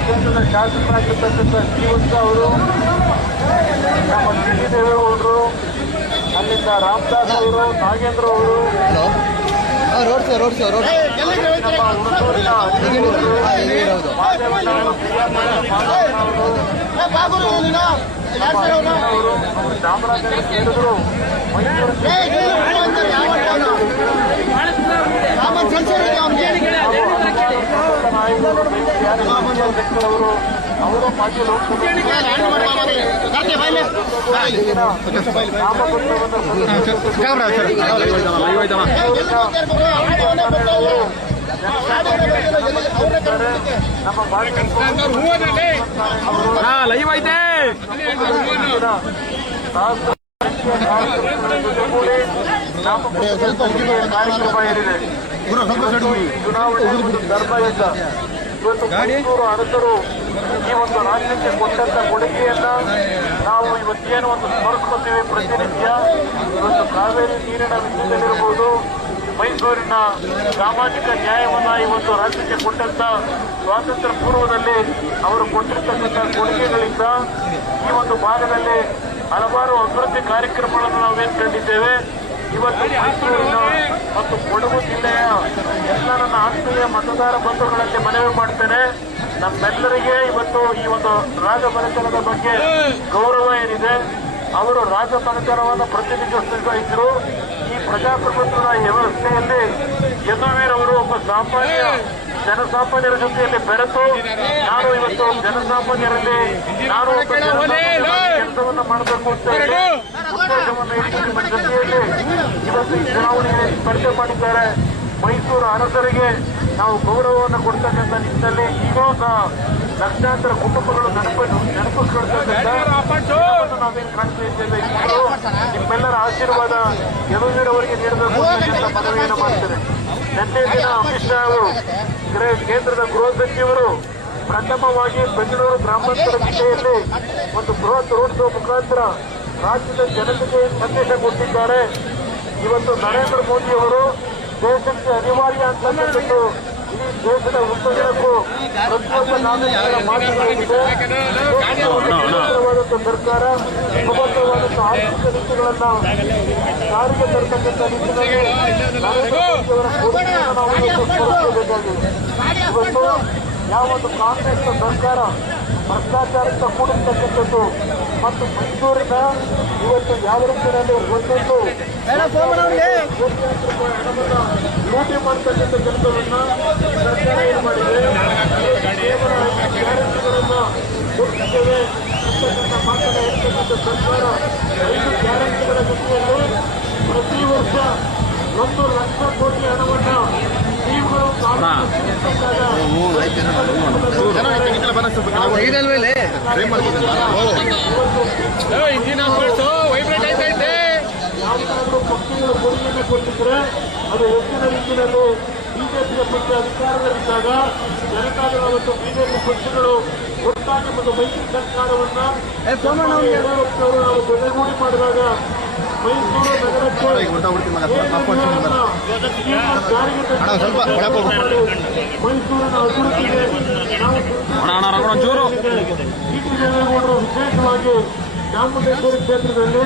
ಕ್ಷೇತ್ರದ ಶಾಸಕರಾಗಿರ್ತಕ್ಕಂಥ ಶ್ರೀವಂತ ಅವರು, ನಮ್ಮ ಟಿ ದೇವೇಗೌಡರು, ಅಲ್ಲಿಂದ ರಾಮದಾಸ್ ಅವರು, ನಾಗೇಂದ್ರ ಅವರು, ನಮ್ಮ ಹುಣಸೂರಿನ ಅವರು ಚಾಮರಾಜನಗರ ಸೇರಿದ್ರು. ಮೈಸೂರು ಅವರು ಅವರು ಮಾಜಿ ಲೈವ್ ಐತೆ ಕಾರ್ಯಕ್ರಮ ಏನಿದೆ. ಚುನಾವಣೆ ಧರ್ಮ ಇಲ್ಲ. ಇವತ್ತು ಮೈಸೂರು ಅರಸರು ಈ ಒಂದು ರಾಜ್ಯಕ್ಕೆ ಕೊಟ್ಟಂತ ಕೊಡುಗೆಯನ್ನ ನಾವು ಇವತ್ತೇನು ಒಂದು ಸ್ಮರಿಸ್ಕೊತೀವಿ ಪ್ರತಿನಿತ್ಯ. ಇವತ್ತು ಕಾವೇರಿ ನೀರಿನ ವಿಷಯದಲ್ಲಿರ್ಬೋದು, ಮೈಸೂರಿನ ಸಾಮಾಜಿಕ ನ್ಯಾಯವನ್ನ ಈ ಒಂದು ರಾಜ್ಯಕ್ಕೆ ಕೊಟ್ಟಂತ ಸ್ವಾತಂತ್ರ್ಯ ಪೂರ್ವದಲ್ಲಿ ಅವರು ಕೊಟ್ಟಿರ್ತಕ್ಕಂಥ ಕೊಡುಗೆಗಳಿಂದ ಈ ಒಂದು ಭಾಗದಲ್ಲಿ ಹಲವಾರು ಅಭಿವೃದ್ಧಿ ಕಾರ್ಯಕ್ರಮಗಳನ್ನು ನಾವೇನು ಕಂಡಿದ್ದೇವೆ. ಇವತ್ತು ಮೈಸೂರಿನ ಮತ್ತು ಕೊಡಗು ಜಿಲ್ಲೆಯ ಎಲ್ಲ ನನ್ನ ಆತ್ಮೀಯ ಮತದಾರ ಬಂಧುಗಳಲ್ಲಿ ಮನವಿ ಮಾಡ್ತೇನೆ, ನಮ್ಮೆಲ್ಲರಿಗೆ ಇವತ್ತು ಈ ಒಂದು ರಾಜಮನೆತನದ ಬಗ್ಗೆ ಗೌರವ ಏನಿದೆ. ಅವರು ರಾಜಮನೆತನವನ್ನು ಪ್ರತಿನಿಧಿಸ್ತಾ ಇದ್ರು. ಈ ಪ್ರಜಾಪ್ರಭುತ್ವದ ವ್ಯವಸ್ಥೆಯಲ್ಲಿ ಯದುವೀರ್ ಅವರು ಒಬ್ಬ ಸಾಮಾನ್ಯ ಜನಸಾಮಾನ್ಯರ ಜೊತೆಯಲ್ಲಿ ಬೆರೆತು ನಾನು ಇವತ್ತು ಜನಸಾಮಾನ್ಯರಲ್ಲಿ ನಾನು ಒಬ್ಬ ಕೆಲಸವನ್ನು ಮಾಡಬೇಕು ಅಂತ ಹೇಳಿ ಉದ್ದೇಶವನ್ನು ಇಟ್ಟು ನಿಮ್ಮ ಜೊತೆಯಲ್ಲಿ ಇವತ್ತು ಈ ಚುನಾವಣೆಗೆ ಸ್ಪರ್ಧೆ ಮಾಡಿದ್ದಾರೆ. ಮೈಸೂರು ಅರಸರಿಗೆ ನಾವು ಗೌರವವನ್ನು ಕೊಡ್ತಕ್ಕಂಥ ನಿಟ್ಟಿನಲ್ಲಿ ಈಗಲೂ ಸಹ ಲಕ್ಷಾಂತರ ಕುಟುಂಬಗಳು ನೆನಪಿಸ್ಕೊಳ್ತಕ್ಕಂಥ ನಾವೇನು ಕಾಣ್ತಾ ಇದ್ದೇವೆ. ನಿಮ್ಮೆಲ್ಲರ ಆಶೀರ್ವಾದ ಯದುವೀರ್ ಅವರಿಗೆ ನೀಡಬೇಕು ಅಂತ ಮನವಿಯನ್ನು ಮಾಡ್ತೇನೆ. ನಿನ್ನೆ ದಿನ ಅಮಿತ್ ಶಾ ಅವರು ಕೇಂದ್ರದ ಗೃಹ ಸಚಿವರು ಪ್ರಥಮವಾಗಿ ಬೆಂಗಳೂರು ಗ್ರಾಮಾಂತರ ಜಿಲ್ಲೆಯಲ್ಲಿ ಒಂದು ಬೃಹತ್ ರೋಡ್ ಶೋ ಮುಖಾಂತರ ರಾಜ್ಯದ ಜನತೆಗೆ ಸಂದೇಶ ಕೊಟ್ಟಿದ್ದಾರೆ. ಇವತ್ತು ನರೇಂದ್ರ ಮೋದಿ ಅವರು ದೇಶಕ್ಕೆ ಅನಿವಾರ್ಯ ಅಂತಕ್ಕಂಥದ್ದು ಇಡೀ ದೇಶದ ಉದ್ದಗಲಕ್ಕೂ ಪ್ರತಿಯೊಬ್ಬ ನಾಗರಿಕರ ಮಾತುಗಳಾಗಿದೆ. ಸುಭದ್ರವಾದಂತಹ ಸರ್ಕಾರ, ಸುಭದ್ರವಾದಂತಹ ಆರ್ಥಿಕ ನೀತಿಗಳನ್ನ ಜಾರಿಗೆ ತರತಕ್ಕಂಥ ನಿಟ್ಟಿನಲ್ಲಿ ನರೇಂದ್ರ ಮೋದಿ ಅವರ ಕೊಡುಗೆಯನ್ನು ನಾವು ಸ್ಮರಿಸಬೇಕಾಗಿದೆ. ಇವತ್ತು ಯಾವೊಂದು ಕಾಂಗ್ರೆಸ್ ಸರ್ಕಾರ ಭ್ರಷ್ಟಾಚಾರದಿಂದ ಕೂಡಿರ್ತಕ್ಕಂಥದ್ದು ಮತ್ತು ಮೈಸೂರಿನ ಇವತ್ತು ಯಾವ ರೀತಿಯಲ್ಲಿ ಒಂದೊಂದು ಲೂಟಿ ಮಾಡತಕ್ಕಂಥ ಕೆಲಸವನ್ನ ಸರ್ಕಾರ ಏನು ಮಾಡಿದೆ. ಗ್ಯಾರಂಟಿಗಳನ್ನ ಕೊಡ್ತಿದ್ದೇವೆ ಅಂತಕ್ಕಂಥ ಮಾತನ್ನ ಹೇಳ್ತಕ್ಕಂಥ ಸರ್ಕಾರ 5 ಗ್ಯಾರಂಟಿಗಳ ಜೊತೆಯಲ್ಲಿ ಪ್ರತಿ ವರ್ಷ 1 ಲಕ್ಷ ಕೋಟಿ ಹಣವನ್ನ ನೀವುಗಳು ಯಾವುದಾದ್ರೂ ಪಕ್ಷಗಳು ಕೊಡುಗೆಯನ್ನು ಕೊಟ್ಟಿದ್ರೆ ಅದು ಹೆಚ್ಚಿನ ರೀತಿಯಲ್ಲಿ ಬಿಜೆಪಿಯ ಪಕ್ಷ ಅಧಿಕಾರದಲ್ಲಿದ್ದಾಗ ಜನತಾದಳ ಮತ್ತು ಬಿಜೆಪಿ ಪಕ್ಷಗಳು ಒಟ್ಟಾಗಿ ಮತ್ತು ಮೈತ್ರಿ ಸರ್ಕಾರವನ್ನ 2 ವರ್ಷ ನಾವು ಜೊತೆಗೂಡಿ ಮಾಡಿದಾಗ ಮೈಸೂರು ನಗರಕ್ಕೆ ಮೈಸೂರಿನ ಅಭಿವೃದ್ಧಿಗೆ ದೇವೇಗೌಡರು ವಿಶೇಷವಾಗಿ ಚಾಮುಂಡೇಶ್ವರಿ ಕ್ಷೇತ್ರದಲ್ಲಿ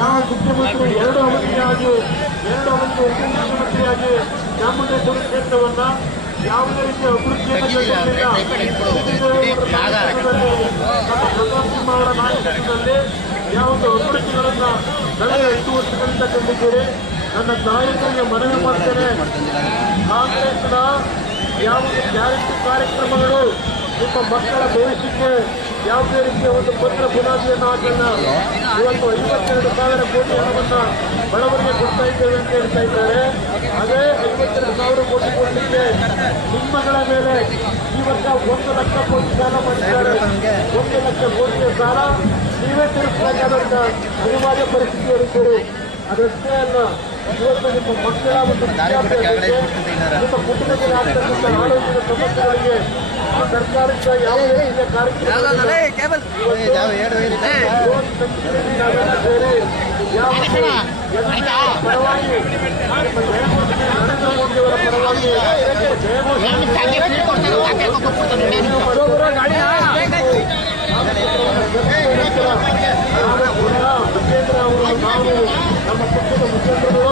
ಯಾವ ಮುಖ್ಯಮಂತ್ರಿ 2 ಅವಧಿಯಾಗಿ ಮುಖ್ಯಮಂತ್ರಿಯಾಗಿ ಚಾಮುಂಡೇಶ್ವರಿ ಕ್ಷೇತ್ರವನ್ನ ಯಾವುದೇ ರೀತಿಯ ಅಭಿವೃದ್ಧಿಯನ್ನು ಅವರ ನಾಯಕತ್ವದಲ್ಲಿ ಯಾವೊಂದು ಅಭಿವೃದ್ಧಿಗಳನ್ನ ಕಳೆದ 5 ವರ್ಷಗಳಿಂದ ಕಂಡಿದ್ದೀರಿ. ನನ್ನ ನಾಯಕರಿಗೆ ಮನವಿ ಮಾಡ್ತೇನೆ, ಕಾಂಗ್ರೆಸ್ನ ಯಾವುದೇ ಗ್ಯಾರಂಟಿ ಕಾರ್ಯಕ್ರಮಗಳು ನಿಮ್ಮ ಮಕ್ಕಳ ಭವಿಷ್ಯಕ್ಕೆ ಯಾವುದೇ ರೀತಿಯ ಒಂದು ಪತ್ರ ಬುನಾದಿಯನ್ನು ಹಾಕಲ್ಲ. ಇವತ್ತು 52,000 ಕೋಟಿ ಹಣವನ್ನ ಬಡವರಿಗೆ ಕೊಡ್ತಾ ಇದ್ದೇವೆ ಅಂತ ಹೇಳ್ತಾ ಇದ್ದಾರೆ. ಅದೇ 52,000 ಕೋಟಿ ಕೊಡಲಿಕ್ಕೆ ನಿಮ್ಮಗಳ ಮೇಲೆ ಈ ವರ್ಷ 1 ಲಕ್ಷ ಕೋಟಿ ಸಾಲ ಮಾಡಿದ್ದಾರೆ. 1 ಲಕ್ಷ ಕೋಟಿಯ ಸಾಲ ನೀವೇ ತೀರಿಸಬೇಕಾದಂತ ಅನಿವಾರ್ಯ ಪರಿಸ್ಥಿತಿ ಇರುತ್ತೀರಿ. ಅದಷ್ಟೇ ಅಲ್ಲ, ಇವತ್ತು ನಿಮ್ಮ ಮಕ್ಕಳ ಒಂದು ನಿಮ್ಮ ಕುಟುಂಬದಲ್ಲಿ ಆಗ್ತಕ್ಕಂಥ ಆರೋಗ್ಯದ ಸಮಸ್ಯೆಗಳಿಗೆ ಸರ್ಕಾರಕ್ಕೆ ಯಾವುದೇ ರೀತಿಯ ಕಾರ್ಯಕ್ರಮ ಪರವಾಗಿ ನರೇಂದ್ರ ಮೋದಿ ಮುಖೇಂದ್ರ ಅವರು ನಾವು ನಮ್ಮ ಪಕ್ಷದ ಮುಖಂಡರು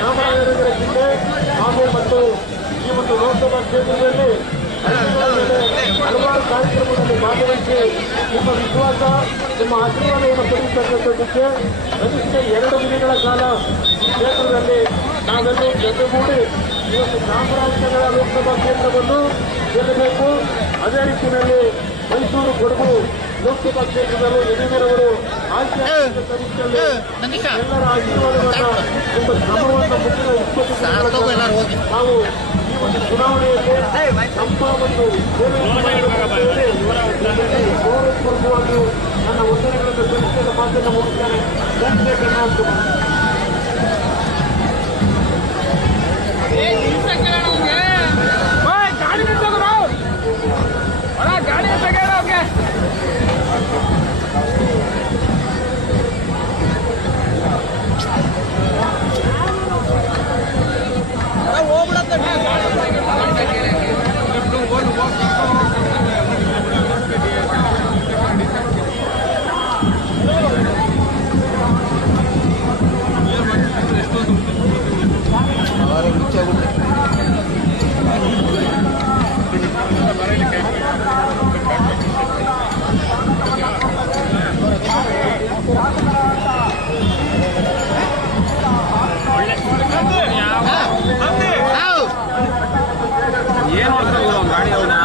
ಚಾಮರಾಜನಗರ ಜಿಲ್ಲೆ ಹಾಗೂ ಮತ್ತು ಈ ಒಂದು ಲೋಕಸಭಾ ಕ್ಷೇತ್ರದಲ್ಲಿ ಹಲವಾರು ಕಾರ್ಯಕ್ರಮದಲ್ಲಿ ಭಾಗವಹಿಸಿ ನಿಮ್ಮ ವಿಶ್ವಾಸ ನಿಮ್ಮ ಆಶೀರ್ವಾದವನ್ನು ಪಡೆಯತಕ್ಕಂಥದ್ದಕ್ಕೆ ಕನಿಷ್ಠ 2 ದಿನಗಳ ಕಾಲ ಕ್ಷೇತ್ರದಲ್ಲಿ ನಾವೆಲ್ಲರೂ ಜೊತೆಗೂಡಿ ಇವತ್ತು ಚಾಮರಾಜನಗರ ಲೋಕಸಭಾ ಕ್ಷೇತ್ರವನ್ನು ಗೆಲ್ಲಬೇಕು. ಅದೇ ರೀತಿಯಲ್ಲಿ ಮೈಸೂರು ಕೊಡಗು ಲೋಕಸಭಾ ಕ್ಷೇತ್ರದಲ್ಲೂ ಯಡಿಯೂರವರು ಆಯ್ಕೆ ಎಲ್ಲರ ಆಶೀರ್ವಾದವನ್ನು ನಿಮ್ಮ ಶ್ರಮವನ್ನು ಮುಗಿದ 20 ದಿನಗಳ ನಾವು ಈ ಒಂದು ಚುನಾವಣೆಯಲ್ಲಿ ನಮ್ಮ ಒಂದು ಗೌರವಪೂರ್ವಕವಾಗಿ ನನ್ನ ವಂದನೆಗಳನ್ನು ಸಲ್ಲಿಸಿದ ಮಾತನ್ನು ಮುಗಿಸ್ತಾರೆ. ಏನು ಗಾಡಿ ಅವನು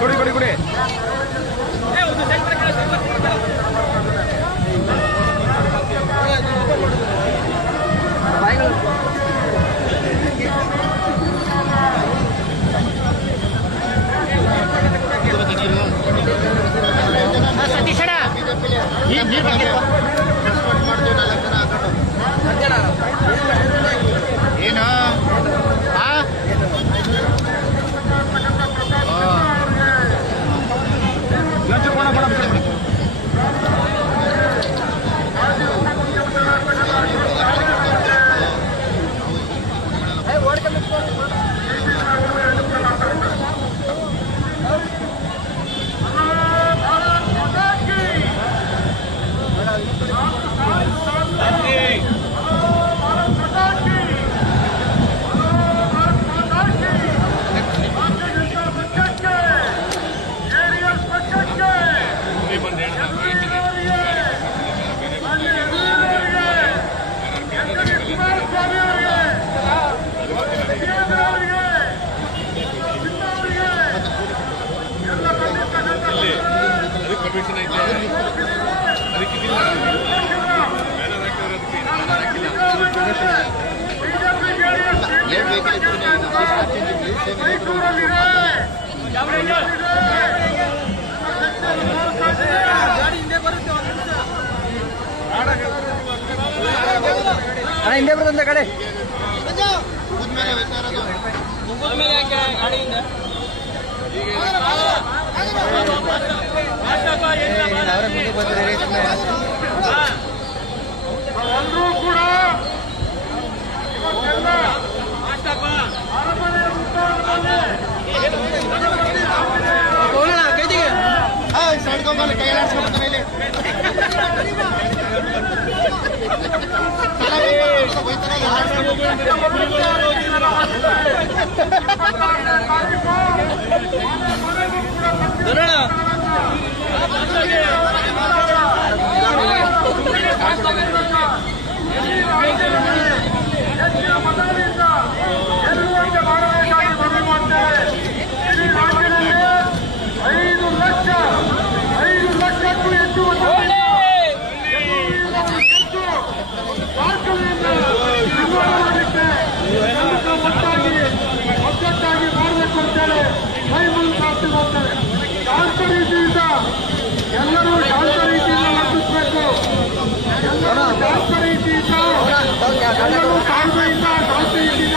ಕೊಡಿ ಸತೀಶಣ್ಣ ಏನು ಓಡ್ಕೊಂಡು ರಿಸರ್ವೇಶನ್ ಐತೆ ಅದಕ್ಕೆ ಇದಿಲ್ಲ ಬ್ಯಾನರ್ ಹಾಕಿರೋದಕ್ಕೆ ಬ್ಯಾನರ್ ಹಾಕಿಲ್ಲ ಹಿಂದೆ ಬರ್ತಂತೆ ಕಡೆ ಎಲ್ಲರೂ ಕೂಡ ಇವತ್ತೆಲ್ಲ ಅರಮನೆ ಹೆಚ್ಚಿನ ಮತಗಳಿಂದ ಗೆಲ್ಲುವಂತೆ ಮಾಡಬೇಕಾಗಿ ಮನವಿ ಮಾಡ್ತೇವೆ. ಇಡೀ ರಾಜ್ಯದಲ್ಲಿ 5 ಲಕ್ಷಕ್ಕೂ ಹೆಚ್ಚು ಒಗ್ಗಟ್ಟಾಗಿ ಮಾಡಬೇಕು ಅಂತೇಳಿ ಕೈ ಮುಗಿದು ಪ್ರಾರ್ಥನೆ ಮಾಡ್ತಾರೆ. ಶಾಂತ ರೀತಿಯಿಂದ ಎಲ್ಲರೂ ಶಾಂತ ರೀತಿಯಿಂದ ವರ್ತಿಸಬೇಕು. ಎಲ್ಲರೂ ಶಾಂತ ರೀತಿಯಿಂದ ಎಲ್ಲರೂ ತಾಳ್ಮೆಯಿಂದ ಶಾಂತ ರೀತಿಯಿಂದ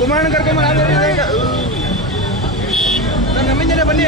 ಕುಮಾರಣ್ಣ ಕರ್ಕೊಂಬ ನಮ್ಮಿಂದಲೇ ಬನ್ನಿ.